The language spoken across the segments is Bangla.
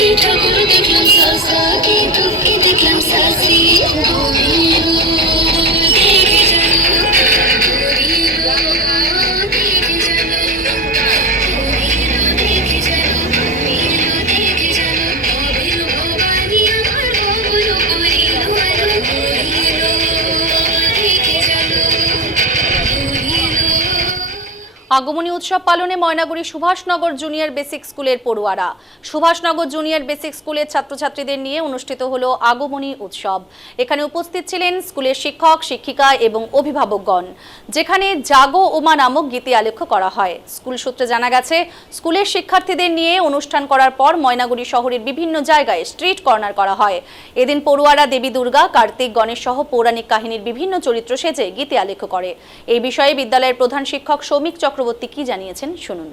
কি আগমনী উৎসব পালনে ময়নাগুড়ি সুভাষনগর জুনিয়র বেসিক স্কুলের পড়ুয়ারা। সুভাষনগর জুনিয়র বেসিক স্কুলের ছাত্রছাত্রীদের নিয়ে অনুষ্ঠিত হলো আগমনী উৎসব। এখানে উপস্থিত ছিলেন স্কুলের শিক্ষক, শিক্ষিকা এবং অভিভাবকগণ, যেখানে জাগো উমা নামক গীতি আলেখ্য করা হয়। স্কুল সূত্রে জানা গেছে, স্কুলের শিক্ষার্থীদের নিয়ে অনুষ্ঠান করার পর ময়নাগুড়ি শহরের বিভিন্ন জায়গায় স্ট্রিট কর্নার করা হয়। এদিন পড়ুয়ারা দেবী দুর্গা, কার্তিক, গণেশ সহ পৌরাণিক কাহিনীর বিভিন্ন চরিত্র সেজে গীতি আলেখ্য করে। এই বিষয়ে বিদ্যালয়ের প্রধান শিক্ষক সৌমিক চক্রবর্তী কি জানিয়েছেন শুনুন।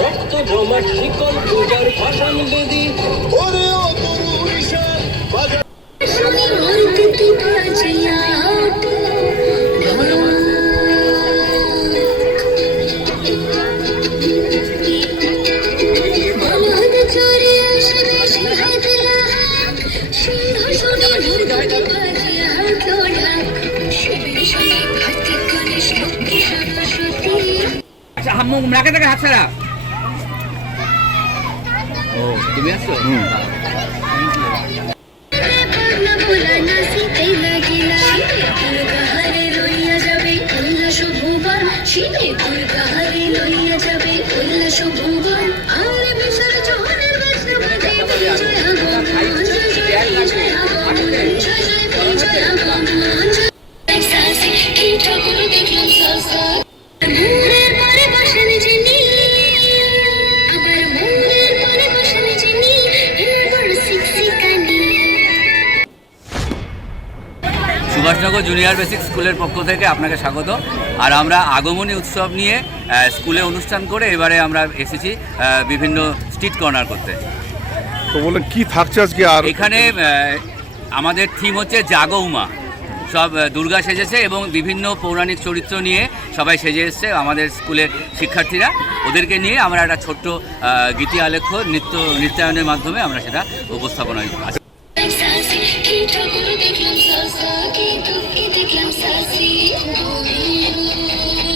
রক্ত জমাট শিকল পূজার রাখে থাকে হাত ছাড়া। ও তুমি আসছো পাগলা ভোলা নাচিতে লাগিলা দুর্গা হারে লইয়া যাবে উল্লাস সুভাষনগর জুনিয়র বেসিক স্কুলের পক্ষ থেকে আপনাকে স্বাগত। আর আমরা আগমনী উৎসব নিয়ে স্কুলে অনুষ্ঠান করে এবারে আমরা এসেছি বিভিন্ন স্ট্রিট কর্নার করতে। তো বললেন কি থাকছে আজকে আর এখানে আমাদের থিম হচ্ছে জাগৌমা সব দুর্গা সেজেছে এবং বিভিন্ন পৌরাণিক চরিত্র নিয়ে সবাই সেজে এসছে আমাদের স্কুলের শিক্ষার্থীরা। ওদেরকে নিয়ে আমরা একটা ছোট্ট গীতি আলেখ্য নৃত্য নৃত্যায়নের মাধ্যমে আমরা সেটা উপস্থাপনা সাসি